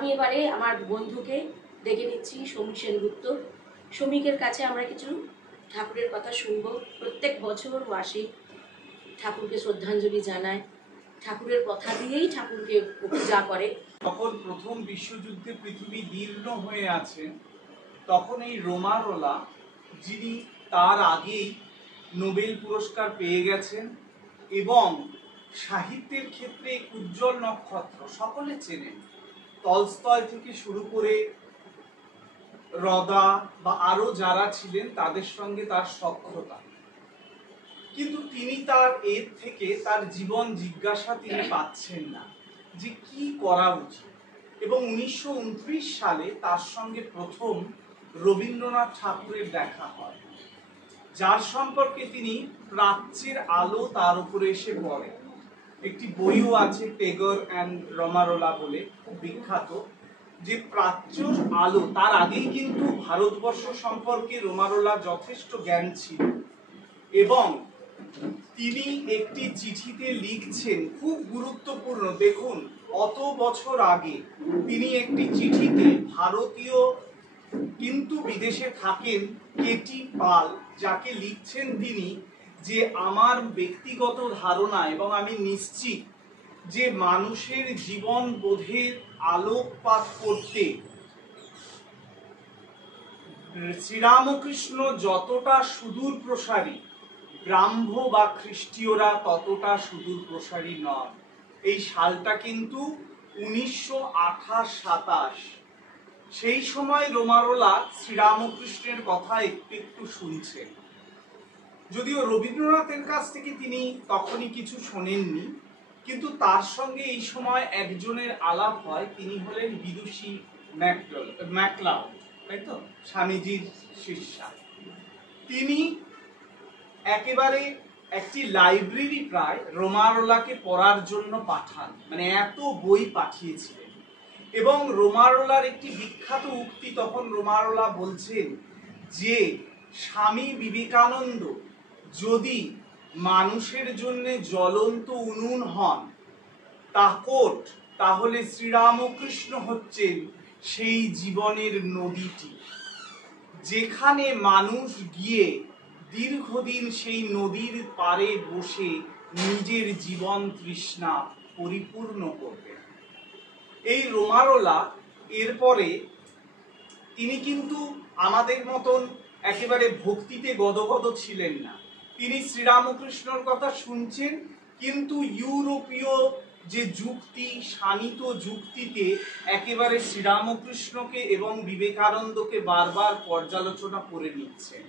আমি এবারে আমার বন্ধুকে ডেকে নিচ্ছি, সমীক সেনগুপ্ত। সমীকের কাছে আমরা কিছু ঠাকুরের কথা শুনবো। প্রত্যেক বছর মাসে ঠাকুরকে শ্রদ্ধাঞ্জলি জানায়, ঠাকুরের কথা দিয়েই ঠাকুরকে পূজা করে। যখন প্রথম বিশ্বযুদ্ধে পৃথিবী দীর্ণ হয়ে আছে, তখন এই রোমারোলা, যিনি তার আগেই নোবেল পুরস্কার পেয়ে গেছেন এবং সাহিত্যের ক্ষেত্রে উজ্জ্বল নক্ষত্র, সকলে চেনেন, টলস্টয় থেকে শুরু করে রদা বা আরো যারা ছিলেন তাদের সঙ্গে তার সখ্যতা, কিন্তু তিনি তার এর থেকে তার জীবন জিজ্ঞাসা তিনি পাচ্ছেন না যে কি করা উচিত। এবং 1929 সালে তার সঙ্গে প্রথম রবীন্দ্রনাথ ঠাকুরের দেখা হয়, যার সম্পর্কে তিনি প্রাচ্যের আলো তার উপরে এসে পড়ে। একটি বইও আছে, টেগর অ্যান্ড রোমারোলা বলে, খুব বিখ্যাত, যে প্রাচ্য আলো। তার আগেই কিন্তু ভারতবর্ষ সম্পর্কে রোমারোলা যথেষ্ট জ্ঞান ছিল এবং তিনি একটি চিঠিতে লিখছেন, খুব গুরুত্বপূর্ণ। দেখুন, অত বছর আগে তিনি একটি চিঠিতে ভারতীয় কিন্তু বিদেশে থাকেন কেটি পাল, যাকে লিখছেন তিনি যে আমার ব্যক্তিগত ধারণা এবং আমি নিশ্চিত যে মানুষের জীবন বোধের আলোকপাত করতে শ্রীরামকৃষ্ণ যতটা সুদূর প্রসারী, ব্রাহ্ম বা খ্রিস্টীয়রা ততটা সুদূর প্রসারী নন। এই সালটা কিন্তু 1928-27। সেই সময় রোমারোলা শ্রীরামকৃষ্ণের কথা একটু একটু শুনছেন, যদিও রবীন্দ্রনাথের কাছ থেকে তিনি তখনই কিছু শোনেননি, কিন্তু তার সঙ্গে এই সময় একজনের আলাপ হয়। তিনি হলেন বিদুষী ম্যাকলাউড, তাই তো, স্বামীজির শিষ্যা। তিনি একেবারে একটি লাইব্রেরি প্রায় রোমারোলাকে পড়ার জন্য পাঠান, মানে এত বই পাঠিয়েছিলেন। এবং রোমারোলার একটি বিখ্যাত উক্তি, তখন রোমারোলা বলছেন যে স্বামী বিবেকানন্দ যদি মানুষের জন্য জ্বলন্ত উনুন হন তাহলে শ্রীরামকৃষ্ণ হচ্ছেন সেই জীবনের নদীটি, যেখানে মানুষ গিয়ে দীর্ঘদিন সেই নদীর পাড়ে বসে নিজের জীবন তৃষ্ণা পরিপূর্ণ করবে। এই রোমারোলা এরপরে তিনি কিন্তু আমাদের মতন একেবারে ভক্তিতে গদগদ ছিলেন না। তিনি শ্রীরামকৃষ্ণর কথা শুনছেন, কিন্তু ইউরোপীয় যে যুক্তি, শানিত যুক্তিতে একেবারে শ্রীরামকৃষ্ণকে এবং বিবেকানন্দকে বারবার পর্যালোচনা করে নিচ্ছেন।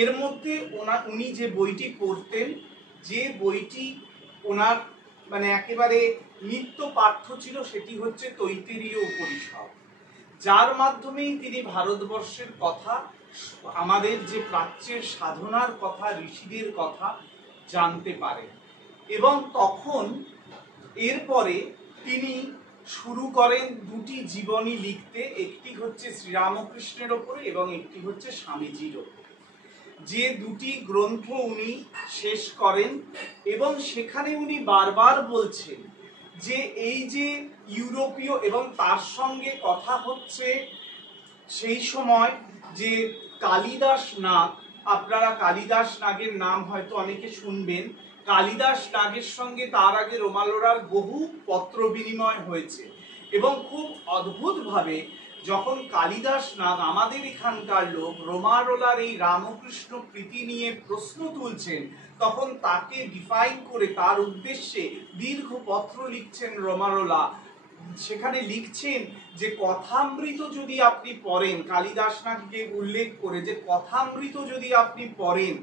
এর মধ্যে উনি যে বইটি পড়তেন, যে বইটি ওনার মানে একেবারে নিত্য পাঠ্য ছিল, সেটি হচ্ছে তৈত্তিরীয় উপনিষদ, যার মাধ্যমেই তিনি ভারতবর্ষের কথা, আমাদের যে প্রাচ্যের সাধনার কথা, ঋষিদের কথা জানতে পারেন। এবং তখন এরপরে তিনি শুরু করেন দুটি জীবনী লিখতে, একটি হচ্ছে শ্রীরামকৃষ্ণের ওপরে এবং একটি হচ্ছে স্বামীজির ওপরে। যে দুটি গ্রন্থ উনি শেষ করেন এবং সেখানে উনি বারবার বলছেন যে এই যে ইউরোপীয়, এবং তার সঙ্গে কথা হচ্ছে সেই সময় যে কালিদাস নাগ, আপনারা কালিদাস নাগের নাম হয়তো অনেকে শুনবেন। কালিদাস নাগের সঙ্গে তার আগে রোমারোলার বহু পত্র বিনিময় হয়েছে এবং খুব অদ্ভুতভাবে যখন কালিদাস নাগ, আমাদের এখানকার লোক, রোমারোলার এই রামকৃষ্ণ প্রীতি নিয়ে প্রশ্ন তুলছেন, তখন তাকে ডিফাইন করে তার উদ্দেশ্যে দীর্ঘ পত্র লিখছেন রোমারোলা। সেখানে লিখছেন যে কথামৃত যদি আপনি পড়েন, কালিদাস নাগকে উল্লেখ করে যে কথামৃত যদি আপনি পড়েন,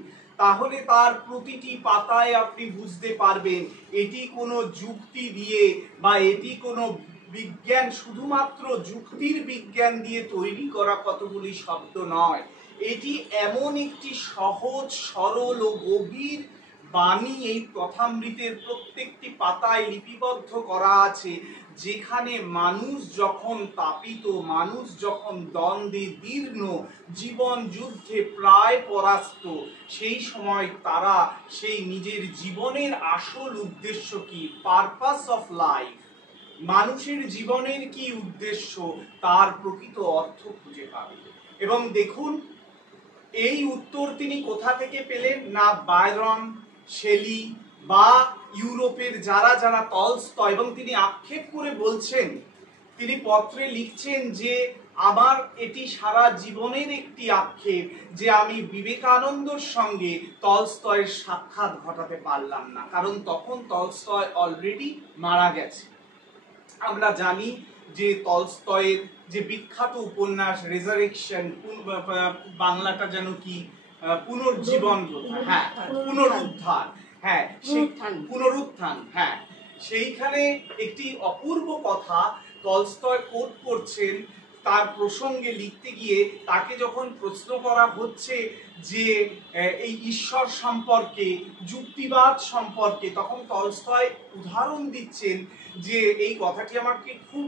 তাহলে তার প্রতিটি পাতায় আপনি বুঝতে পারবেন এটি কোনো যুক্তি দিয়ে বা এটি কোনো বিজ্ঞান, শুধুমাত্র যুক্তির বিজ্ঞান দিয়ে তৈরি করা কতগুলি শব্দ নয়, এটি এমন একটি সহজ, সরল ও গভীর বাণী এই কথামৃতের প্রত্যেকটি পাতায় লিপিবদ্ধ করা আছে, যেখানে মানুষ যখন তাপিত, মানুষ যখন দ্বন্দ্বে দীর্ণ, জীবন যুদ্ধে প্রায় পরাস্ত, সেই সময় তারা সেই নিজের জীবনের আসল উদ্দেশ্য কি, পারপাস অফ লাইফ, মানুষের জীবনের কি উদ্দেশ্য তার প্রকৃত অর্থ খুঁজে পাবে। এবং দেখুন এই উত্তর তিনি কোথা থেকে পেলেন, না বায়রন, শেলি বা ইউরোপের যারা যারা টলস্টয়, এবং তিনি আক্ষেপ করে বলছেন, তিনি পত্রে লিখছেন যে আমার এটি সারা জীবনের একটি আক্ষেপ যে আমি বিবেকানন্দর সঙ্গে টলস্টয়ের সাক্ষাৎ ঘটাতে পারলাম না, কারণ তখন টলস্টয় অলরেডি মারা গেছে। আমরা জানি যে টলস্টয়ের যে বিখ্যাত উপন্যাস রেজারেকশন, বাংলাটা যেন কি পুনর্জীবন, হ্যাঁ পুনরুদ্ধার, হ্যাঁ পুনরুত্থান, হ্যাঁ সেইখানে একটি অপূর্ব কথা টলস্টয় কোট করছেন তার প্রসঙ্গে লিখতে গিয়ে। তাকে যখন প্রশ্ন করা হচ্ছে যে এই ঈশ্বর সম্পর্কে, যুক্তিবাদ সম্পর্কে, তখন টলস্টয় উদাহরণ দিচ্ছেন যে এই কথাটি আমাকে খুব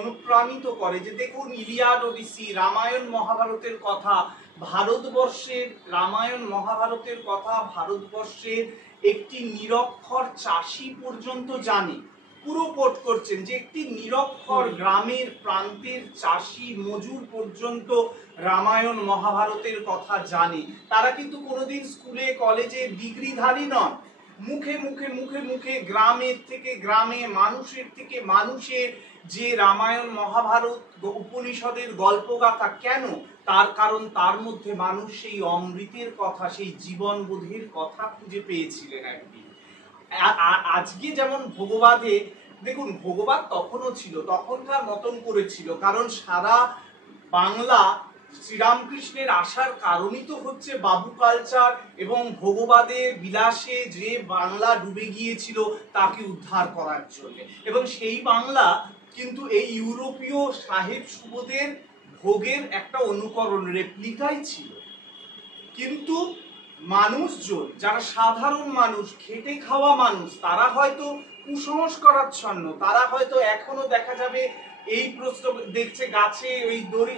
অনুপ্রাণিত করে, যে দেখুন ইলিয়াড ওডিসি, রামায়ণ মহাভারতের কথা ভারতবর্ষের, রামায়ণ মহাভারতের কথা ভারতবর্ষের একটি নিরক্ষর চাষি পর্যন্ত জানে। পুরো কোট করছেন যে একটি নিরক্ষর গ্রামের প্রান্তের চাষি মজুর পর্যন্ত রামায়ণ মহাভারতের কথা জানে। তারা কিন্তু কোনোদিন স্কুলে কলেজে ডিগ্রিধারী নন। মুখে মুখে মুখে মুখে গ্রামের থেকে গ্রামে, মানুষের থেকে মানুষের যে রামায়ণ মহাভারত উপনিষদের গল্পগাথা, কেন? তার কারণ তার মধ্যে মানুষ সেই অমৃতের কথা, সেই জীবনবোধের কথা খুঁজে পেয়েছিলেন একদিন। আজকে যেমন ভোগবাদে, দেখুন ভোগবাদ তখনও ছিল, তখনকার মতন করেছিল, কারণ সারা বাংলা শ্রীরামকৃষ্ণের আসার কারণই তো হচ্ছে বাবু কালচার এবং ভোগবাদের বিলাসে যে বাংলা ডুবে গিয়েছিল তাকে উদ্ধার করার জন্য। এবং সেই বাংলা কিন্তু এই ইউরোপীয় সাহেব সুবোধের ভোগের একটা অনুকরণ, রেপ্লিকাই ছিল। কিন্তু মানুষজন যারা সাধারণ মানুষ, খেটে খাওয়া মানুষ, তারা হয়তো কুসংস্কারাচ্ছন্ন, তারা হয়তো এখনো দেখা যাবে এই প্রশ্ন দেখছে, গাছে ওই দড়ি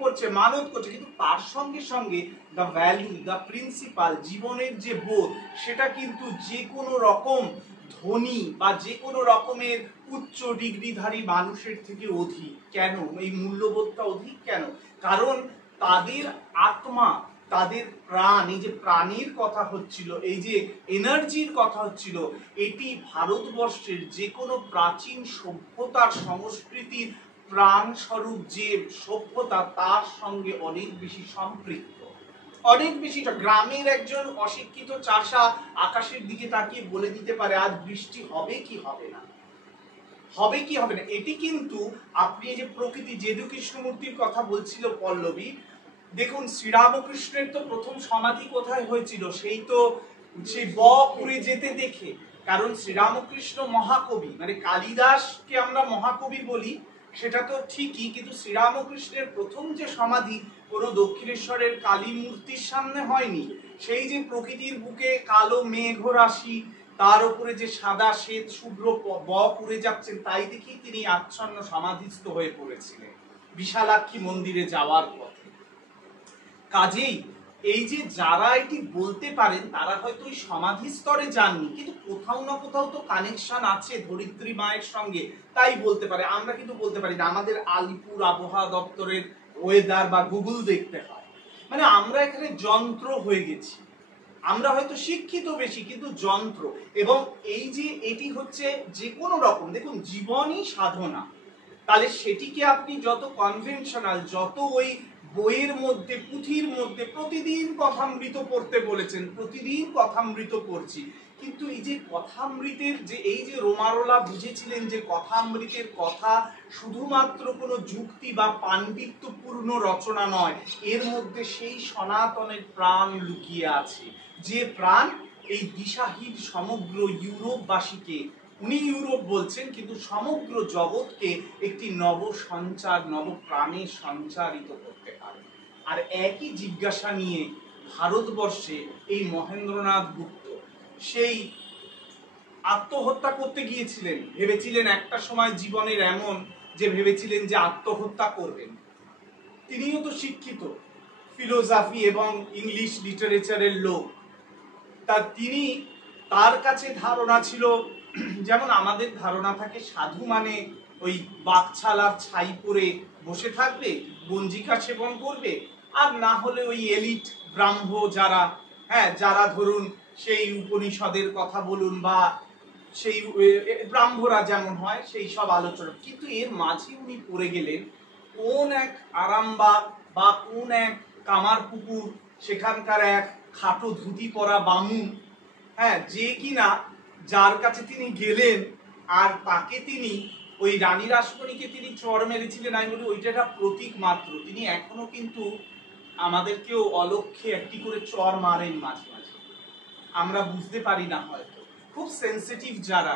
করছে, মানত করছে, কিন্তু তার সঙ্গে সঙ্গে দ্য ভ্যালু, দ্য প্রিন্সিপাল, জীবনের যে বোধ, সেটা কিন্তু যে কোনো রকম ধনী বা যে কোনো রকমের উচ্চ ডিগ্রিধারী মানুষের থেকে অধিক। কেন এই মূল্যবোধটা অধিক? কেন? কারণ তাদের আত্মা, তাদের প্রাণ, এই যে প্রাণীর কথা হচ্ছিল, এই যে এনার্জির কথা হচ্ছিল, এটি ভারতবর্ষের যে কোনো প্রাচীন সভ্যতার, সংস্কৃতির প্রাণ স্বরূপ যে সভ্যতা, তার সঙ্গে অনেক বেশি সম্পৃক্ত, অনেক বেশি। গ্রামের একজন অশিক্ষিত চাষা আকাশের দিকে তাকিয়ে বলে দিতে পারে আজ বৃষ্টি হবে কি হবে না, হবে কি হবে না। এটি কিন্তু আপনি যে প্রকৃতি, যদু কৃষ্ণমূর্তির কথা বলছিল পল্লবী, দেখুন শ্রীরামকৃষ্ণের তো প্রথম সমাধি কোথায় হয়েছিল? সেই পুরে যেতে দেখে। কারণ শ্রীরামকৃষ্ণ মহাকবি, মানে কালিদাসকে আমরা মহাকবি বলি সেটা তো ঠিকই, কিন্তু শ্রীরামকৃষ্ণের প্রথম যে সমাধি কোনো দক্ষিণেশ্বরের কালী মূর্তির সামনে হয়নি। সেই যে প্রকৃতির বুকে কালো মেঘ রাশি, তার উপরে যে সাদা শ্বেত শুভ্র উড়ে যাচ্ছেন, তাই দেখেই তিনি আচ্ছন্ন সমাধিস্থ হয়ে পড়েছিলেন বিশালাক্ষী মন্দিরে যাওয়ার পথে। কাজেই এই যে যারা এটি বলতে পারেন তারা হয়তো ওই সমাধি স্তরে যাননি, কিন্তু কোথাও না কোথাও তো কানেকশন আছে ধরিত্রী মায়ের সঙ্গে, তাই বলতে পারে। আমরা কিন্তু বলতে পারি না, আমাদের আলিপুর আবহাওয়া দপ্তরের ওয়েদার বা গুগল দেখতে হয়। মানে আমরা এখানে যন্ত্র হয়ে গেছি। আমরা হয়তো শিক্ষিত বেশি, কিন্তু যন্ত্র। এবং এই যে এটি হচ্ছে যে কোনো রকম, দেখুন জীবনই সাধনা, তাহলে সেটিকে আপনি যত কনভেনশনাল, যত ওই বইয়ের মধ্যে, পুঁথির মধ্যে প্রতিদিন কথামৃত পড়তে বলেছেন, প্রতিদিন কথামৃত পড়ছি, কিন্তু এই যে কথামৃতের যে এই যে রোমারোলা বুঝেছিলেন যে কথামৃতের কথা শুধুমাত্র কোনো যুক্তি বা পাণ্ডিত্যপূর্ণ রচনা নয়, এর মধ্যে সেই সনাতনের প্রাণ লুকিয়ে আছে, যে প্রাণ এই দিশাহীন সমগ্র ইউরোপবাসীকে, উনি ইউরোপ বলছেন কিন্তু সমগ্র জগৎকে একটি নব সঞ্চার, নব প্রাণে সঞ্চারিত করতে পারে। আর একই জিজ্ঞাসা নিয়ে ভারতবর্ষে এই মহেন্দ্রনাথ গুপ্ত সেই আত্মহত্যা করতে গিয়েছিলেন, ভেবেছিলেন একটা সময় জীবনের এমন যে ভেবেছিলেন যে আত্মহত্যা করবেন। তিনিও তো শিক্ষিত, ফিলোসফি এবং ইংলিশ লিটারেচারের লোক, তিনি, তার কাছে ধারণা ছিল যেমন আমাদের ধারণা থাকে সাধু মানে ওই বাকছালার ছাই পরে বসে থাকবে, গঞ্জিকা সেবন করবে, আর না হলে ওই এলিট ব্রাহ্ম যারা, হ্যাঁ, যারা ধরুন সেই উপনিষদের কথা বলুন বা সেই ব্রাহ্মরা যেমন হয় সেই সব আলোচনা। কিন্তু এর মাঝে উনি পড়ে গেলেন কোন এক আরামবাগ বা কোন এক কামারপুকুর, সেখানকার এক খাটো ধুতি পরা বামুন, হ্যাঁ, যে কিনা যার কাছে তিনি গেলেন আর তাকে তিনি ওই রানী রাসমণিকে তিনি চড় মেরেছিলেন। আমি বলি ওইটা একটা প্রতীক মাত্র, তিনি এখনো কিন্তু আমাদেরকেও অলক্ষ্যে একটি করে চড় মারেন মাঝে মাঝে, আমরা বুঝতে পারি না হয়তো। খুব সেন্সিটিভ যারা,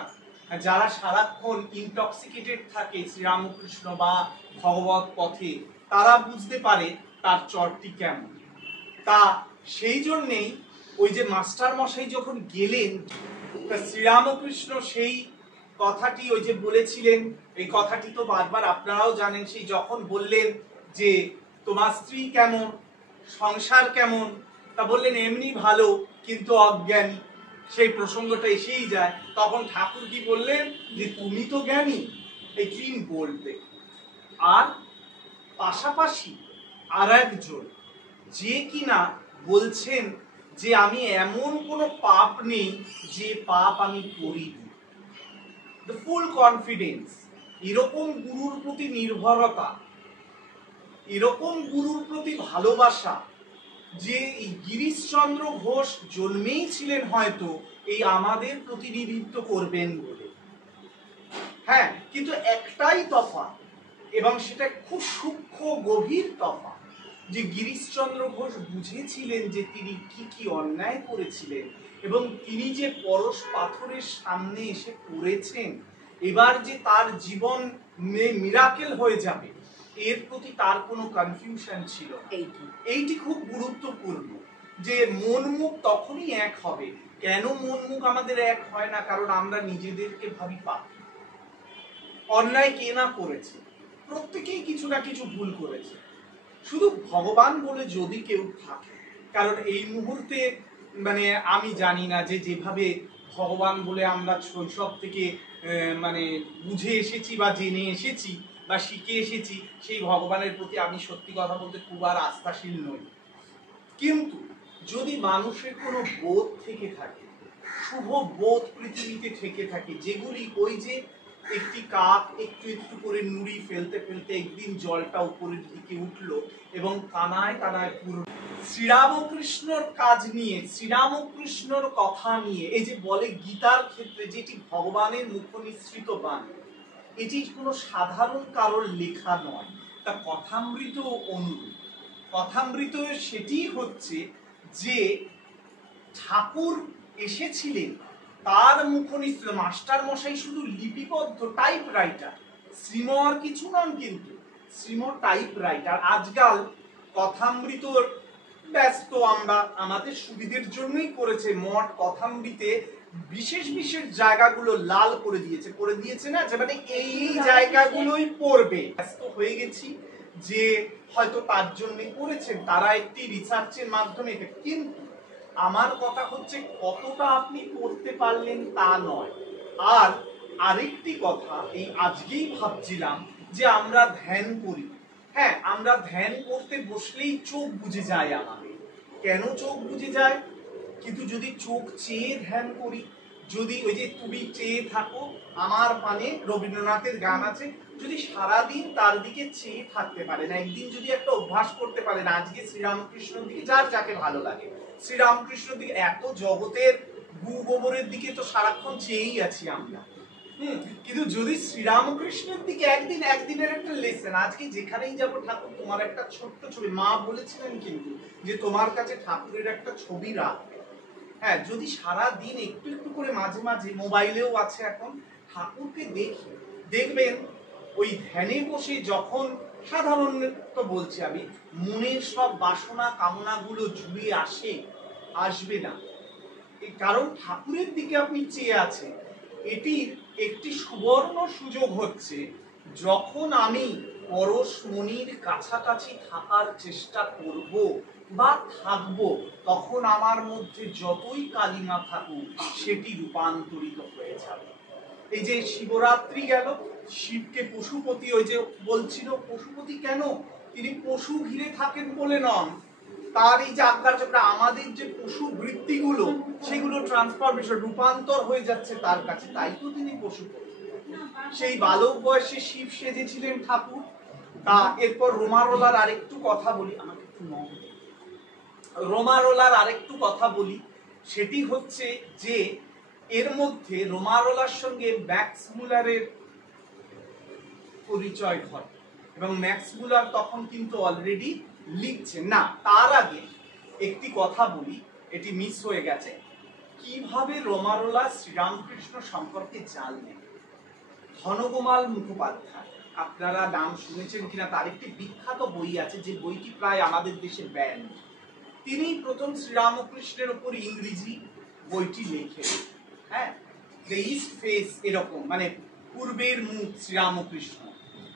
যারা সারাক্ষণ ইনটক্সিকেটেড থাকে শ্রীরামকৃষ্ণ বা ভগবত পথে, তারা বুঝতে পারে তার চরটি কেমন। তা সেই জন্যেই ওই যে মাস্টার মশাই যখন গেলেন, শ্রীরামকৃষ্ণ সেই কথাটি ওই যে বলেছিলেন, এই কথাটি তো বারবার আপনারাও জানেন, সেই যখন বললেন যে তোমার স্ত্রী কেমন, সংসার কেমন, তা বললেন এমনি ভালো কিন্তু অজ্ঞানী, সেই প্রসঙ্গটা এসেই যায়। তখন ঠাকুর কি বললেন যে তুমি তো জ্ঞানী, এই কি বলবে। আর পাশাপাশি আর একজন যে কিনা বলছেন যে আমি এমন কোনো পাপ নেই যে পাপ আমি করিনি, দ্য ফুল কনফিডেন্স, এরকম গুরুর প্রতি নির্ভরতা, এরকম গুরুর প্রতি ভালোবাসা, যে এই গিরিশচন্দ্র ঘোষ জন্মেই ছিলেন হয়তো এই আমাদের প্রতিনিধিত্ব করবেন বলে। হ্যাঁ, কিন্তু একটাই তফাৎ, এবং সেটা খুব সূক্ষ্ম গভীর তফাৎ, যে গিরিশচন্দ্র ঘোষ বুঝেছিলেন যে তিনি কি কি অন্যায় করেছিলেন এবং তিনি যে পরশ পাথরের সামনে এসে পড়েছেন, এবার যে তার জীবন মিরাকেল হয়ে যাবে এর প্রতি তার কোনো কনফিউশন ছিল না। এইটি খুব গুরুত্বপূর্ণ, যে মন মুখ তখনই এক হবে। কেন মন মুখ আমাদের এক হয় না? কারণ আমরা নিজেদেরকে ভাবি পাপী। অন্যায় কে না করেছে? প্রত্যেকেই কিছু না কিছু ভুল করেছে। শুধু ভগবান বলে যদি কেউ থাকে, কারণ এই মুহূর্তে মানে আমি জানি না যে যেভাবে ভগবান বলে আমরা শৈশব থেকে মানে বুঝে এসেছি বা জেনে এসেছি বা শিখে এসেছি, সেই ভগবানের প্রতি আমি সত্যি কথা বলতে খুব আর আস্থাশীল নই। কিন্তু যদি মানুষের কোনো বোধ থেকে থাকে, শুভ বোধ পৃথিবীতে থেকে থাকে, যেগুলি ওই যে একটি কাক একটু একটু করে নুড়ি ফেলতে ফেলতে একদিন জলটা উপরের দিকে উঠলো এবং কানায় কানায় পুরো শ্রীরামকৃষ্ণর কাজ নিয়ে, শ্রীরামকৃষ্ণর কথা নিয়ে, এই যে বলে গীতার ক্ষেত্রে যেটি ভগবানের মুখ নিঃসৃত বাণী, এটি কোনো সাধারণ কারোর লেখা নয়, তা কথামৃত অনুরূপ। কথামৃত সেটি হচ্ছে যে ঠাকুর এসেছিলেন, তার মুখনিসৃত, মাস্টার মশাই শুধু লিপিবদ্ধ টাইপ রাইটার, শ্রীম আর কিছু নন, কিন্তু শ্রীম টাইপ রাইটার। আজকাল কথামৃতর ব্যস্ত আমরা, আমাদের সুবিধের জন্যই করেছে মঠ কথামৃতে বিশেষ বিশেষ জায়গাগুলো লাল করে দিয়েছে না, যে মানে এই জায়গাগুলোই পড়বে। ব্যস্ত হয়ে গেছি যে হয়তো তার জন্য করেছেন তারা একটি রিসার্চের মাধ্যমে। কিন্তু আমার কথা হচ্ছে কতটা আপনি করতে পারলেন তা নয়। আর আরেকটি কথা, এই আজকেই ভাবছিলাম যে আমরা ধ্যান করি, হ্যাঁ, আমরা ধ্যান করতে বসলেই চোখ বুজে যায় আমাদের। কেন চোখ বুজে যায়? কিন্তু যদি চোখ চেয়ে ধ্যান করি, যদি ওই যে তুমি চেয়ে থাকো আমার পানে, রবীন্দ্রনাথের গান আছে, যদি সারাদিন তার দিকে চেয়ে থাকতে পারেন, একদিন যদি একটা অভ্যাস করতে পারেন আজকে শ্রীরামকৃষ্ণর দিকে, যার যাকে ভালো লাগে শ্রীরামকৃষ্ণর দিকে, এত জগতের গু গোবরের দিকে তো সারাক্ষণ চেয়েই আছি আমরা, কিন্তু যদি শ্রীরামকৃষ্ণের দিকে একদিনের একটা লেসন, আজকে যেখানেই যাবো ঠাকুর তোমার একটা ছোট্ট ছবি, মা বলেছিলেন কিন্তু যে তোমার কাছে ঠাকুরের একটা ছবি রাখবে। হ্যাঁ, যদি সারা দিন একটু একটু করে মাঝে মাঝে, মোবাইলেও আছে এখন, ঠাকুরকে দেখবেন ওই ধ্যানে বসে যখন সাধারণত বলছি আমি, মনের সব বাসনা কামনাগুলো জুড়ে আসবে না, কারণ ঠাকুরের দিকে আপনি চেয়ে আছেন। এটির একটি সুবর্ণ সুযোগ হচ্ছে যখন আমি পরশমণির কাছাকাছি থাকার চেষ্টা করব বা থাকব, তখন আমার মধ্যে যতই কালিমা থাকুক সেটি রূপান্তরিত হয়ে যাবে। এই যে শিবরাত্রি গেল, শিবকে পশুপতি, ওই যে বলছিল পশুপতি কেন, তিনি পশু ঘিরে থাকেন বলে নন, তার এই যে আজ্ঞার চক্রে আমাদের যে পশু বৃত্তিগুলো সেগুলো ট্রান্সফরমেশন, রূপান্তর হয়ে যাচ্ছে তার কাছে, তাই তো তিনি পশুপতি। সেই বালক বয়সে শিব সেজেছিলেন ঠাকুর। তা এরপর রোমারোলার আরেকটু কথা বলি, আমাকে একটু রোমারোলার আরেকটু কথা বলি, সেটি হচ্ছে যে এর মধ্যে রোমারোলার সঙ্গে ম্যাক্স মুলারের পরিচয় ঘটে এবং ম্যাক্স মুলার তখন কিন্তু অলরেডি লিখছেন না। তার আগে একটি কথা বলি, এটি মিস হয়ে গেছে, কিভাবে রোমারোলা শ্রীরামকৃষ্ণ সম্পর্কে জানলেন। ঘনগোপাল মুখোপাধ্যায়, আপনারা নাম শুনেছেন কিনা, তার একটি বিখ্যাত বই আছে যে বইটি প্রায় আমাদের দেশে ব্যান্ড। তিনি প্রথম শ্রীরামকৃষ্ণের উপর ইংরেজি বইটি লেখেন, হ্যাঁ, দ্য ইস্ট ফেস, এরকম মানে পূর্বের মুখ শ্রীরামকৃষ্ণ।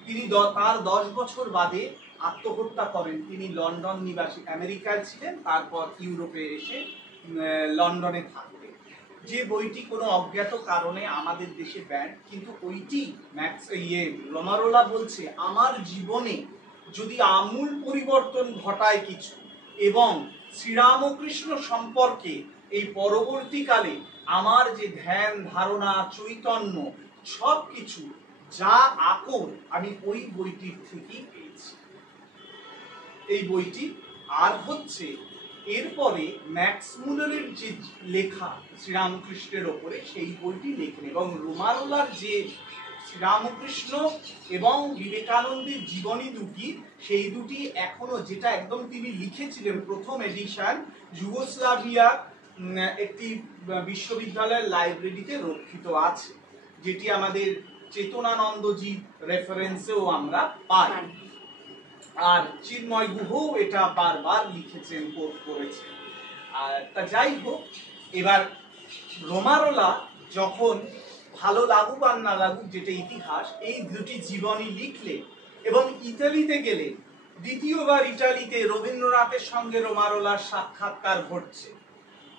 তিনি তার 10 বছর বাদে আত্মহত্যা করেন। তিনি লন্ডন নিবাসী, আমেরিকায় ছিলেন, তারপর ইউরোপে এসে লন্ডনে থাকতেন। যে বইটি কোনো অজ্ঞাত কারণে আমাদের দেশে ব্যান্ড, কিন্তু ওইটি রোমারোলা বলছে আমার জীবনে যদি আমূল পরিবর্তন ঘটায় কিছু এবং শ্রীরামকৃষ্ণ সম্পর্কে এই পরবর্তীকালে আমার যে ধ্যান ধারণা চৈতন্য সবকিছু যা আকর আমি ওই বইটির থেকেই পেয়েছি। এই বইটি আর হচ্ছে এরপরে ম্যাক্স মুলারের যে লেখা শ্রীরামকৃষ্ণের ওপরে সেই বইটি লেখেন এবং রোমারোলার যে শ্রীরামকৃষ্ণ এবং বিবেকানন্দের জীবনী দুটি, সেই দুটি এখনো, যেটা একদম তিনি লিখেছিলেন প্রথম এডিশন, যুগোস্লাভিয়া একটি বিশ্ববিদ্যালয়ের লাইব্রেরিতে রক্ষিত আছে, যেটি আমাদের চেতনানন্দজি রেফারেন্সেও আমরা পাই। আর চিন্ময় গুহও এটা বারবার লিখেছেন, কোট করেছেন। আর তা যাই হোক, এবার রোমারোলা যখন ভালো লাগুক আর না লাগুক যেটা ইতিহাস, এই দুটি জীবনী লিখলেন এবং ইতালিতে গেলেন। দ্বিতীয়বার ইটালিতে রবীন্দ্রনাথের সঙ্গে রোমারোলার সাক্ষাৎকার ঘটছে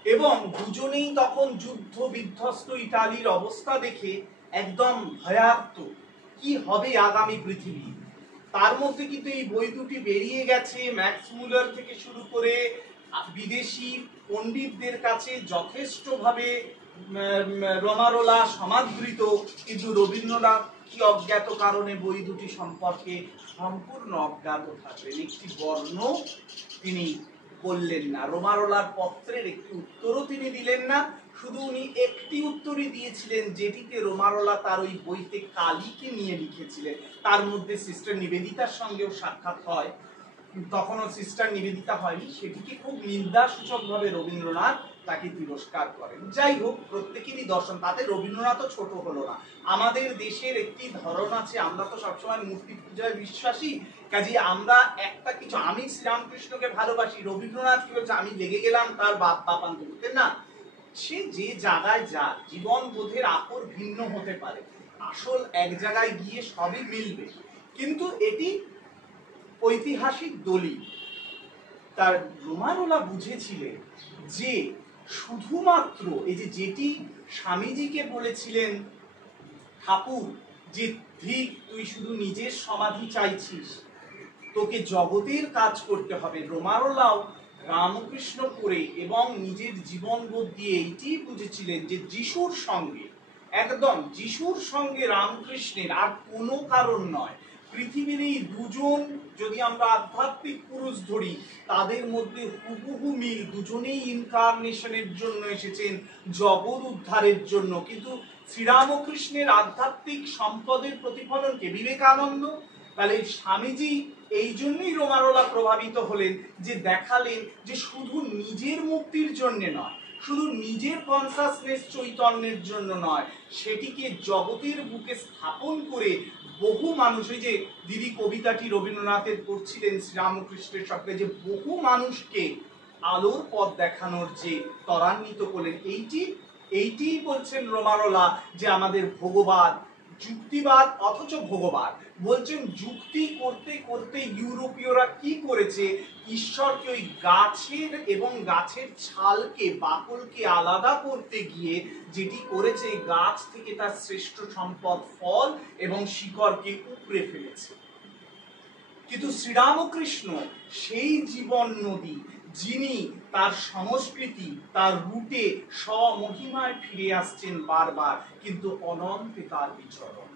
এবং দুজনেই তখন যুদ্ধ বিধ্বস্ত ইটালির অবস্থা দেখে একদম ভয়ার্ত, কি হবে আগামী পৃথিবী। তার মধ্যে কিন্তু এই বই দুটি বেরিয়ে গেছে, ম্যাক্স মুলার থেকে শুরু করে বিদেশি পণ্ডিতদের কাছে যথেষ্টভাবে রোমারোলা সমাদৃত, কিন্তু রবীন্দ্রনাথ কি অজ্ঞাত কারণে বই দুটি সম্পর্কে সম্পূর্ণ অজ্ঞাত থাকলেন, একটি বর্ণ তিনি বললেন না। রোমারোলার পত্রের একটি উত্তরও তিনি দিলেন না, শুধু উনি একটি উত্তরই দিয়েছিলেন যেটিতে রোমারোলা তার ওই বইতে কালীকে নিয়ে লিখেছিলেন। তার মধ্যে সিস্টার নিবেদিতার সঙ্গেও সাক্ষাৎ হয়, তখনও সিস্টার নিবেদিতা হয়নি, সেটিকে খুব নিন্দাসূচকভাবে রবীন্দ্রনাথ তাকে তিরস্কার করেন। যাই হোক, প্রত্যেকেরই দর্শন, তাতে রবীন্দ্রনাথও ছোট হলো না। আমাদের দেশের একটি ধরন আছে, আমরা তো সবসময় মূর্তি পূজায় বিশ্বাসী, কাজে আমরা একটা কিছু, আমি শ্রীরামকৃষ্ণকে ভালোবাসি, রবীন্দ্রনাথ কি বলছে আমি লেগে গেলাম তার বাপ বাপান্ত করতে, না। সে যে জায়গায় যা, জীবন বোধের আকর ভিন্ন হতে পারে, আসল এক জায়গায় গিয়ে সবই মিলবে, কিন্তু এটি ঐতিহাসিক দলিল। তার রোমারোলা বুঝেছিলেন যে শুধুমাত্র এই যে যেটি স্বামীজিকে বলেছিলেন ঠাকুর, যে ধিক তুই শুধু নিজের সমাধি চাইছিস, তোকে জগতের কাজ করতে হবে। রোমারোলাও রামকৃষ্ণ করে এবং নিজের জীবনবোধ দিয়ে এইটি বুঝেছিলেন যে যিশুর সঙ্গে, একদম যিশুর সঙ্গে রামকৃষ্ণের আর কোনো কারণ নয়। পৃথিবীর এই দুজন যদি আমরা আধ্যাত্মিক পুরুষ ধরি, তাদের মধ্যে হুবহু মিল, দুজনেই ইনকারনেশনের জন্য এসেছেন, জগৎ উদ্ধারের জন্য। কিন্তু শ্রীরামকৃষ্ণের আধ্যাত্মিক সম্পদের প্রতিফলনকে বিবেকানন্দ, তাহলে স্বামীজি এই জন্যই রোমারোলা প্রভাবিত হলেন, যে দেখালেন যে শুধু নিজের মুক্তির জন্য নয়, শুধু নিজের কনসাসনেস চৈতন্যের জন্য নয়, সেটিকে জগতের বুকে স্থাপন করে বহু মানুষ, ওই যে দিদি কবিতাটি রবীন্দ্রনাথের পড়ছিলেন শ্রীরামকৃষ্ণের সঙ্গে, যে বহু মানুষকে আলোর পথ দেখানোর যে ত্বরান্বিত করলেন, এইটি বলছেন রোমারোলা যে আমাদের ভোগবাদ, যুক্তিবাদ অথচ ভোগবাদ, বলছেন যুক্তি করতে করতে ইউরোপীয়রা কি করেছে, ঈশ্বরকে ওই গাছের এবং গাছের ছালকে, বাকলকে আলাদা করতে গিয়ে যেটি করেছে, গাছ থেকে তার শ্রেষ্ঠ সম্পদ ফল এবং শিকড়কে উপড়ে ফেলেছে। কিন্তু শ্রীরামকৃষ্ণ সেই জীবন নদী, যিনি তার সংস্কৃতি, তার রুটে স্বমহিমায় ফিরে আসছেন বারবার, কিন্তু অনন্তে তার বিচরণ।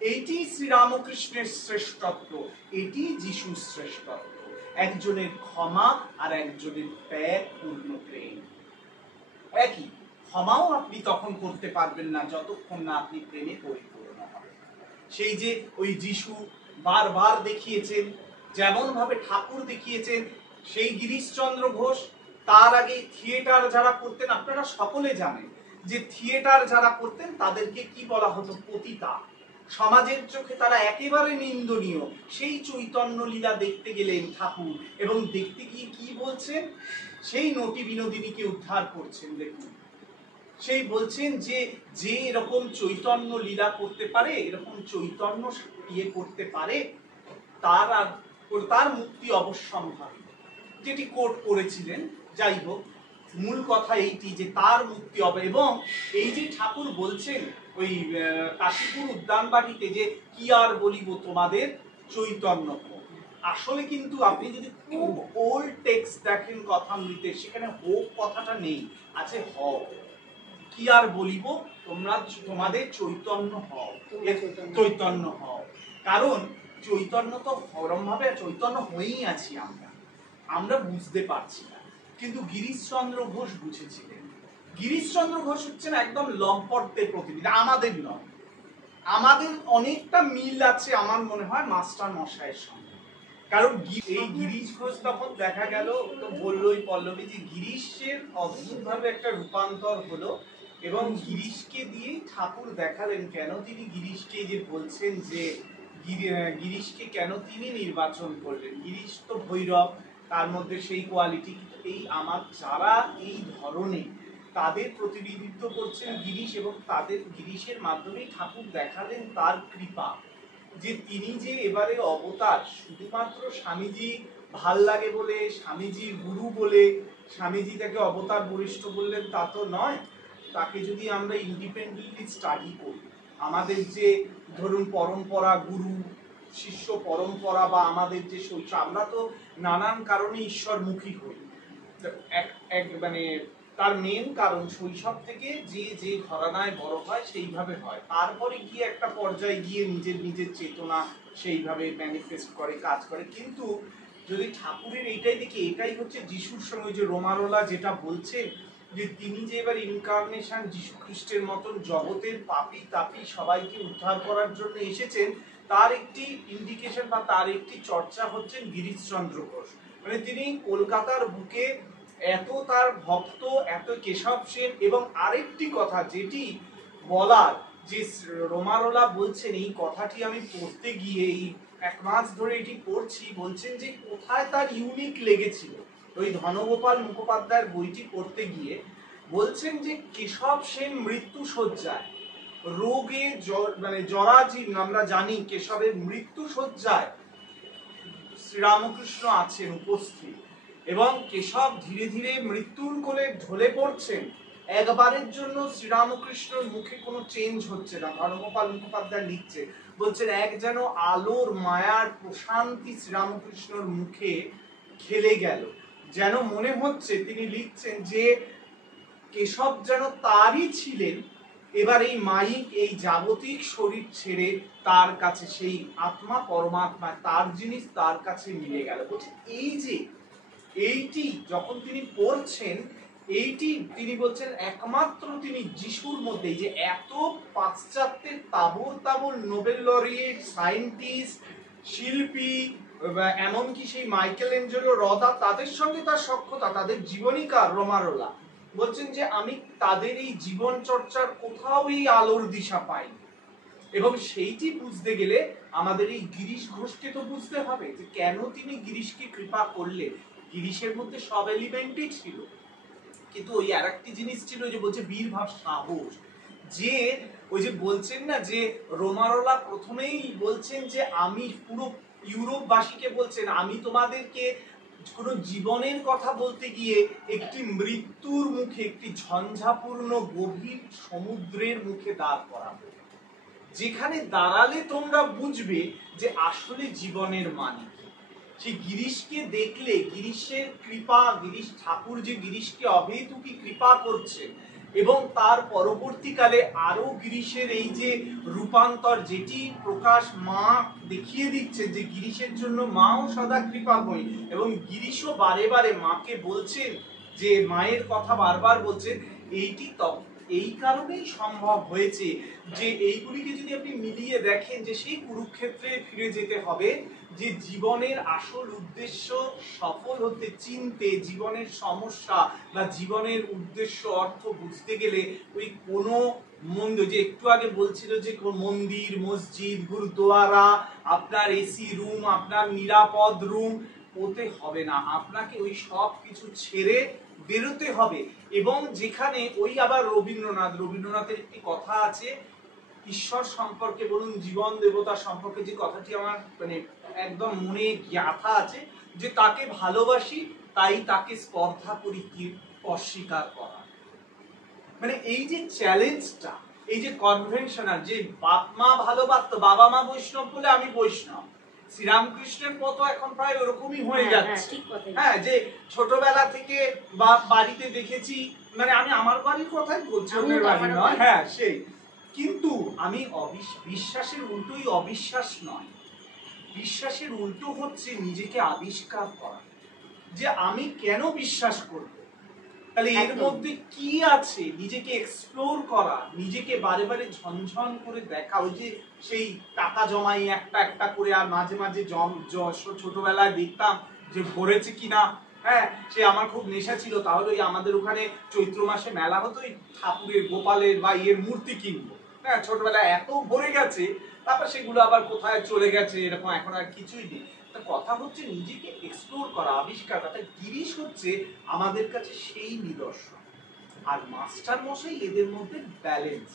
এইটি শ্রীরামকৃষ্ণের শ্রেষ্ঠত্ব, এটি যিশুর শ্রেষ্ঠত্ব, একজনের ক্ষমা আর একজনের ত্যাগপূর্ণ প্রেম। একই ক্ষমাও আপনি তখন করতে পারবেন না যতক্ষণ না আপনি প্রেমে পরিপূর্ণ হবেন। সেই যে ওই যিশু বারবার দেখিয়েছেন, যেমন ভাবে ঠাকুর দেখিয়েছেন, সেই গিরিশচন্দ্র ঘোষ, তার আগে থিয়েটার যারা করতেন, আপনারা সকলে জানেন যে থিয়েটার যারা করতেন তাদেরকে কি বলা হতো, পতিতা। সমাজের চোখে তারা একেবারে নিন্দনীয়। সেই চৈতন্য লীলা দেখতে গেলেন ঠাকুর, এবং দেখতে গিয়ে কি বলছেন, সেই নটি বিনোদিনীকে উদ্ধার করছেন। দেখুন, সেই বলছেন যে যে এরকম চৈতন্য লীলা করতে পারে, এরকম চৈতন্য ইয়ে করতে পারে, তার মুক্তি অবশ্যম্ভাবী, যেটি কোট করেছিলেন। যাই হোক, মূল কথা এইটি যে তার মুক্তি হবে। এবং এই যে ঠাকুর বলছেন ওই কাশীপুর উদ্যানবাটিতে যে কি আর বলিব তোমাদের চৈতন্য, আসলে কিন্তু আপনি যদি খুব ওল্ড টেক্সট দেখেন কথামৃতে, সেখানে হোক কথাটা নেই, আছে হও। কি আর বলিব তোমরা তোমাদের চৈতন্য হও, চৈতন্য হও। কারণ চৈতন্য তো হরম ভাবে চৈতন্য হয়েই আছি আমরা বুঝতে পারছি না, কিন্তু গিরিশচন্দ্র ঘোষ বুঝেছিলেন। গিরিশচন্দ্র ঘোষ হচ্ছেন একদম লম্পটদের প্রতিনিধি, আমাদের নয়। আমাদের অনেকটা মিল আছে আমার মনে হয় মাস্টার মশাইয়ের সঙ্গে। কারণ এই গিরিশ ঘোষ তখন দেখা গেল, তো বললোই পল্লবী যে গিরিশের অদ্ভুত ভাবে একটা রূপান্তর হলো, এবং গিরিশকে দিয়ে ঠাকুর দেখালেন কেন তিনি গিরিশকে যে বলছেন যে গিরিশকে কেন তিনি নির্বাচন করলেন। গিরিশ তো ভৈরব, তার মধ্যে সেই কোয়ালিটি, কিন্তু এই আমার যারা এই ধরনের তাদের প্রতিনিধিত্ব করছেন গিরিশ, এবং তাদের গিরিশের মাধ্যমেই ঠাকুর দেখালেন তার কৃপা, যে তিনি যে এবারে অবতার শুধুমাত্র স্বামীজি ভাল লাগে বলে, স্বামীজি গুরু বলে স্বামীজি তাকে অবতার বরিষ্ঠ বললেন তা তো নয়। তাকে যদি আমরা ইন্ডিপেন্ডেন্টলি স্টাডি করি, আমাদের যে ধরুন পরম্পরা, গুরু শিষ্য পরম্পরা, বা আমাদের যে শৈশব, আমরা তো নানান কারণে ঈশ্বরমুখী হই। মানে তার মেন কারণ শৈশব থেকে যে যে ঘরানায় বড় হয় সেইভাবে হয়, তারপরে গিয়ে একটা পর্যায়ে গিয়ে নিজের নিজের চেতনা সেইভাবে ম্যানিফেস্ট করে, কাজ করে। কিন্তু যদি ঠাকুরের এইটাই দেখি, এটাই হচ্ছে যিশুর সঙ্গে যে রোমারোলা যেটা বলছেন, যে তিনি যে এবার ইনকার্নেশন যিশু খ্রিস্টের মতন জগতের পাপী তাপী সবাইকে উদ্ধার করার জন্য এসেছেন, তার একটি ইন্ডিকেশন বা তার একটি চর্চা হচ্ছেন গিরিশচন্দ্র ঘোষ। মানে তিনি কলকাতার বুকে এত তার ভক্ত, এত কেশব সেন। এবং আরেকটি কথা যেটি বলার, যে রোমারোলা বলছেন, এই কথাটি আমি পড়তে গিয়ে এই এক মাস ধরে এটি পড়ছি, বলছেন যে কোথায় তার ইউনিক লেগেছিল। ওই ধনগোপাল মুখোপাধ্যায়ের বইটি পড়তে গিয়ে বলছেন যে কেশব সেন মৃত্যু শয্যায়, রোগে মানে জরাজীর্ণ, আমরা জানি কেশবের মৃত্যু শয্যায় শ্রীরামকৃষ্ণ আছেন উপস্থিত, এবং কেশব ধীরে ধীরে মৃত্যুর কোলে ঢলে পড়ছেন। একবারের জন্য শ্রীরামকৃষ্ণর মুখে কোনো চেঞ্জ হচ্ছে না। ধর্মপাল মুখোপাধ্যায় লিখছে, বলছেন এক যেন আলোর মায়ার প্রশান্তি শ্রীরামকৃষ্ণর মুখে খেলে গেল, যেন মনে হচ্ছে, তিনি লিখছেন যে কেশব যেন তারই ছিলেন, এবার এই মাইক এই জাগতিক শরীর ছেড়ে তার কাছে সেই আত্মা পরমাত্মা, তার জিনিস তার কাছে মিলে গেল। বলছে এই যে এইটি যখন তিনি পড়ছেন, এইটি তিনি বলছেন একমাত্র তিনি যিশুর মধ্যে, যে এত পাশ্চাত্যের তাবর তাবর নোবেল লরিয়েট, সায়েন্টিস্ট, শিল্পী, এমনকি সেই মাইকেল এঞ্জেলো, রদা, তাদের সঙ্গে তার সখ্যতা, তাদের জীবনীকার রোমারোলা বলছেন যে আমি তাদের এই জীবন চর্চার কোথাও এই আলোর দিশা পাই। এবং সেইটি বুঝতে গেলে আমাদের এই গিরিশ ঘোষকে তো বুঝতে হবে যে কেন তিনি গিরিশকে কৃপা করলেন। গিরিশের মধ্যে সব এলিমেন্টই ছিল, কিন্তু ওই আর একটি জিনিস ছিল, যে বলছে বীরভাব, সাহস। যে ওই যে বলছেন না, যে রোমারোলা প্রথমেই বলছেন যে আমি পুরো ইউরোপবাসীকে বলছেন আমি তোমাদেরকে কোনো জীবনের কথা বলতে গিয়ে একটি মৃত্যুর মুখে, একটি ঝঞ্ঝাপূর্ণ গভীর সমুদ্রের মুখে দাঁড় করাবো, যেখানে দাঁড়ালে তোমরা বুঝবে যে আসলে জীবনের মানে কি। সেই গিরিশকে দেখলে, গিরিশের কৃপা, গিরিশ ঠাকুর যে গিরিশকে অহেতুকী কৃপা করছেন এবং তার পরবর্তীকালে আরো গিরিশের এই যে রূপান্তর, যেটি প্রকাশ মা দেখিয়ে দিচ্ছে যে গিরিশের জন্য মাও সদা কৃপাময়ী, এবং গিরিশও বারে বারে মাকে বলছেন, যে মায়ের কথা বারবার বলছেন, এইটি এই কারণেই সম্ভব হয়েছে যে এইগুলিকে যদি আপনি মিলিয়ে দেখেন যে সেই কুরুক্ষেত্রে ফিরে যেতে হবে, যে জীবনের আসল উদ্দেশ্য সফল হতে, চিনতে, জীবনের সমস্যা বা জীবনের উদ্দেশ্য অর্থ বুঝতে গেলে ওই কোনো মন্দির, যে একটু আগে বলছিল যে মন্দির, মসজিদ, গুরুদুয়ারা, আপনার এসি রুম, আপনার নিরাপদ রুম, ওতে হবে না। আপনাকে ওই সব কিছু ছেড়ে বেরোতে হবে। এবং যেখানে ওই আবার রবীন্দ্রনাথের একটি কথা আছে, ঈশ্বর সম্পর্কে বলুন, জীবন দেবতা সম্পর্কে যে কথাটি আমার মানে একদম মনে জ্ঞাথা আছে, যে তাকে ভালোবাসি তাই তাকে স্পর্ধা করি কি অস্বীকার করা। মানে এই যে চ্যালেঞ্জটা, এই যে কনভেনশনাল, যে বাপ মা ভালোবাসতো, বাবা মা বৈষ্ণব বলে আমি বৈষ্ণব, শ্রীরামকৃষ্ণের মতো এখন প্রায় ওরকমই হয়ে যাচ্ছে। হ্যাঁ, যে ছোটবেলা থেকে বাড়িতে দেখেছি, মানে আমি আমার বাড়ির কথাই বলছি, অন্যের বাড়ি নয়। হ্যাঁ, সেই কিন্তু আমি বিশ্বাসের উল্টোই অবিশ্বাস নয়, বিশ্বাসের উল্টো হচ্ছে নিজেকে আবিষ্কার করা, যে আমি কেন বিশ্বাস করব, তাহলে এর মধ্যে কি আছে, নিজেকে এক্সপ্লোর করা, নিজেকে বারে বারে ঝনঝন করে দেখা। ওই যে সেই টাকা জমাই একটা একটা করে, আর মাঝে মাঝে ছোটবেলায় দেখতাম যে ভরেছে কিনা। হ্যাঁ, সে আমার খুব নেশা ছিল, তাহলে ওই আমাদের ওখানে চৈত্র মাসে মেলা হতো, ওই ঠাকুরের, গোপালের বা এর মূর্তি কিনবো। হ্যাঁ, ছোটবেলায় এত ভরে গেছে, তারপর সেগুলো আবার কোথায় চলে গেছে, এরকম এখন আর কিছুই নেই। কথা হচ্ছে নিজেকে এক্সপ্লোর করা, আবিষ্কার করা। গিরিশ হচ্ছে আমাদের কাছে সেই নিদর্শন। আর মাস্টার মশাই এদের মধ্যে ব্যালেন্স,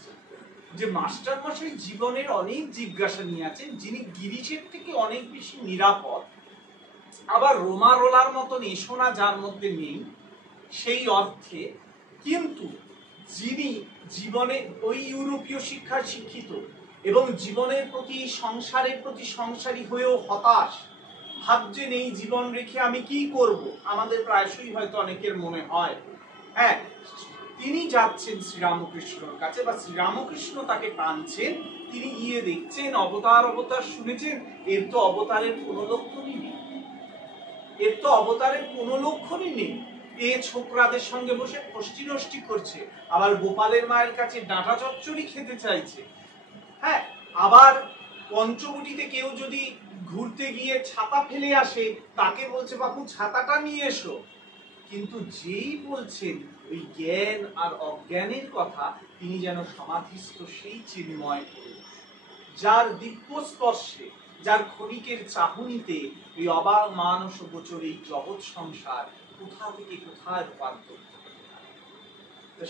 যে মাস্টার মশাই জীবনের অনেক জিজ্ঞাসা নিয়ে আছেন, যিনি গিরিশের থেকে অনেক বেশি নিরাপদ, আবার রোমা রোলার মতন এসোনা যার মধ্যে নেই সেই অর্থে, কিন্তু যিনি জীবনে ওই ইউরোপীয় শিক্ষার শিক্ষিত এবং জীবনের প্রতি, সংসারের প্রতি সংসারী হয়েও হতাশ, ভাবছেন এই জীবন রেখে আমি কি করব, আমাদের প্রায়শই হয়তো অনেকের মনে হয়। হ্যাঁ, তিনি যাচ্ছেন শ্রীরামকৃষ্ণর কাছে, বা শ্রীরামকৃষ্ণ তাকে টানছেন, তিনি গিয়ে দেখছেন অবতার শুনেছেন, এর তো অবতারের কোনো লক্ষণই নেই, এর তো অবতারের কোনো লক্ষণই নেই। এ ছোকরাদের সঙ্গে বসে ফষ্টি নষ্টি করছে, আবার গোপালের মায়ের কাছে ডাঁটা চচ্চড়ি খেতে চাইছে। হ্যাঁ, আবার পঞ্চবটিতে কেউ যদি ঘুরতে গিয়ে ছাতা ফেলে আসে, তাকে বলছে বাপু ছাতাটা নিয়ে এসো। কিন্তু যেই বলছেন ওই জ্ঞান আর অজ্ঞানের কথা, তিনি যেন সমাধিস্থ সেই চিন্ময় পুরুষ, যার দিব্য স্পর্শে, যার ক্ষণিকের চাহনিতে ওই অবাক মানস গোচর এই জগৎ সংসার কোথা থেকে কোথায় রূপান্তর।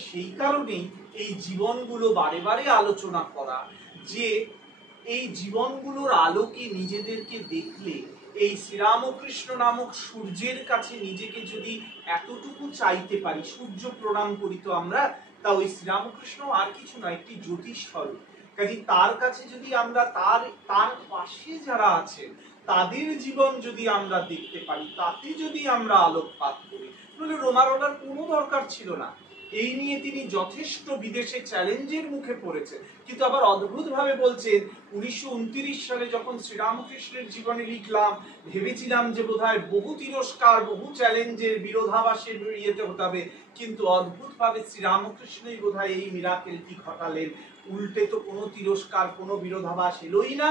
সেই কারণেই এই জীবনগুলো বারে বারে আলোচনা করা, যে এই জীবনগুলোর আলোকে নিজেদেরকে দেখলে, এই শ্রীরামকৃষ্ণ নামক সূর্যের কাছে নিজেকে যদি এতটুকু চাইতে পারি, সূর্য প্রণাম করি তো আমরা, তা ওই শ্রীরামকৃষ্ণ আর কিছু নয়, একটি জ্যোতিস্বরূপ। কাজে তার কাছে যদি আমরা তার পাশে যারা আছেন তাদের জীবন যদি আমরা দেখতে পারি, তাতে যদি আমরা আলোকপাত করি, তাহলে রোমারোলার কোনো দরকার ছিল না। এই নিয়ে তিনি যথেষ্ট বিদেশে চ্যালেঞ্জের মুখে পড়েছেন, কিন্তু আবার অদ্ভুত ভাবে বলছেন 1929 সালে যখন শ্রীরামকৃষ্ণের জীবনে লিখলাম, ভেবেছিলাম যে বোধহয় বহু তিরস্কার, বহু চ্যালেঞ্জের, বিরোধাভাসের ইয়েতে হতে হবে, কিন্তু অদ্ভুত ভাবে শ্রীরামকৃষ্ণই বোধহয় এই মিরাকেলটি ঘটালেন। উল্টে তো কোনো তিরস্কার, কোনো বিরোধাভাস এলোই না,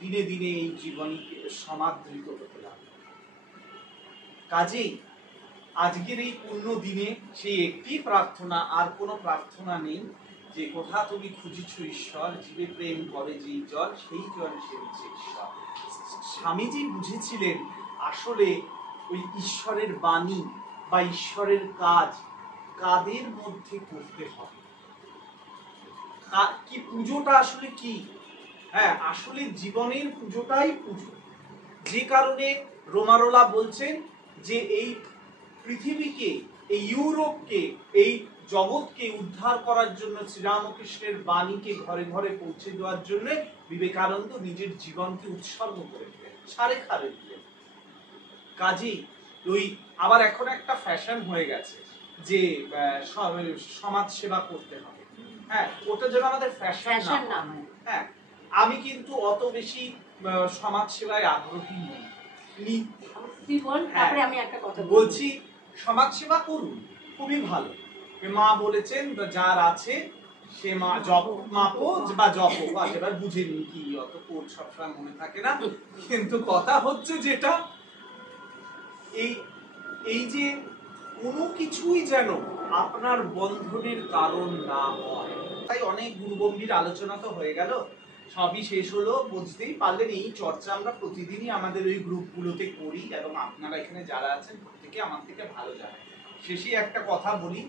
দিনে দিনে এই জীবনী সমাদৃত হতে লাগলো। কাজেই আজকের এই পূর্ণ দিনে সেই একটি প্রার্থনা, আর কোনো প্রার্থনা নেই, যে কোথা তুমি খুঁজিছ ঈশ্বর, জীবে প্রেম করে যেই জল, সেই জল সেবিছে ঈশ্বর। স্বামীজি বুঝেছিলেন আসলে ওই ঈশ্বরের বাণী বা ঈশ্বরের কাজ কাদের মধ্যে করতে হবে, কি পুজোটা আসলে কি। হ্যাঁ, আসলে জীবনের পুজোটাই পুজো, যে কারণে রোমারোলা বলছেন যে এই পৃথিবীকে, এই ইউরোপকে, এই জগৎকে উদ্ধার করার জন্য, শ্রীরামকৃষ্ণের বাণীকে ঘরে ঘরে পৌঁছে দেওয়ার জন্য বিবেকানন্দ নিজের জীবনকে উৎসর্গ করে দিলেন, সাড়ে খারে দিলেন। কাজেই ওই আবার এখন একটা ফ্যাশন হয়ে গেছে যে সমাজ সেবা করতে হবে, হ্যাঁ, ওটা যেন আমাদের ফ্যাশন না হয়। হ্যাঁ, আমি কিন্তু অত বেশি সমাজ সেবায় আগ্রহী নই। আমি একটা কথা বলছি, সমাজ সেবা করুন, খুবই ভালো। মা বলেছেন যার আছে সে মা জপ মাপো বা জপ, এবার বুঝে নি কি, অত কোর্স সবসময় মনে থাকে না। কিন্তু কথা হচ্ছে যেটা, এই যে কোনো কিছুই যেন আপনার বন্ধনের কারণ না হয়। তাই অনেক গুরুগম্ভীর আলোচনা তো হয়ে গেল, সবই শেষ হলো। বুঝতেই পারলেন এই চর্চা আমরা প্রতিদিনই আমাদের ওই গ্রুপগুলোতে করি, এবং আপনারা এখানে যারা আছেন প্রত্যেকে আমার থেকে ভালো জানেন। শেষে একটা কথা বলি,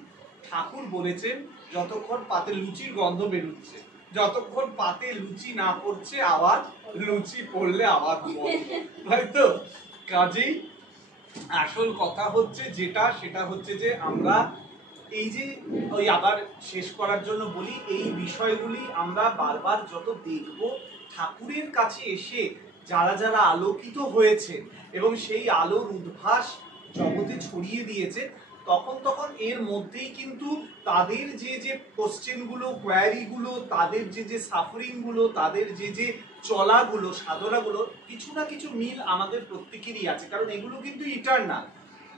ঠাকুর বলেছেন যতক্ষণ পাতে লুচির গন্ধ বেরোচ্ছে, যতক্ষণ পাতে লুচি না পড়ছে আওয়াজ, লুচি পড়লে আওয়াজ বন্ধ, তাই তো? কাজেই আসল কথা হচ্ছে যেটা, সেটা হচ্ছে যে আমরা এই যে ওই আবার শেষ করার জন্য বলি, এই বিষয়গুলি আমরা বারবার যত দেখব, ঠাকুরের কাছে এসে যারা যারা আলোকিত হয়েছে এবং সেই আলোর উদ্ভাস জগতে ছড়িয়ে দিয়েছে, তখন তখন এর মধ্যেই কিন্তু তাদের যে যে কোশ্চেনগুলো, কোয়ারিগুলো, তাদের যে যে সাফারিংগুলো, তাদের যে যে চলাগুলো, সাধনাগুলো, কিছু না কিছু মিল আমাদের প্রত্যেকেরই আছে। কারণ এগুলো কিন্তু ইটারনাল।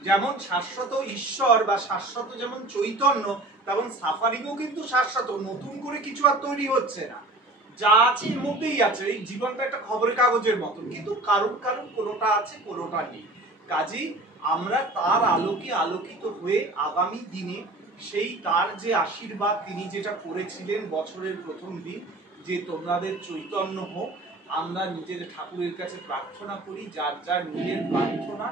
যেমন শাশ্বত ঈশ্বর বা শাশ্বত যেমন চৈতন্য, তেমন সাফারিংও কিন্তু শাশ্বত, নতুন করে কিছু আর তৈরি হচ্ছে না, যা আছে এর মধ্যেই আছে। এই জীবনটা একটা খবরের কাগজের মতন, কিন্তু কারণ কারণ কোনোটা আছে কোনোটা নেই। কাজেই আমরা তার আলোকে আলোকিত হয়ে আগামী দিনে সেই তার যে আশীর্বাদ তিনি যেটা করেছিলেন বছরের প্রথম দিন, যে তোমাদের চৈতন্য হোক, আমরা নিজের ঠাকুরের কাছে প্রার্থনা করি, যার যার নিজের প্রার্থনা,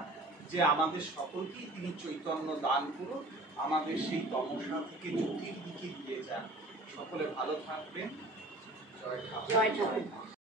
যে আমাদের সকলকেই তিনি চৈতন্য দান করুন, আমাদের সেই তমসা থেকে জ্যোতির দিকে দিয়ে যান। সকলে ভালো থাকবেন। জয় ঠাকুর।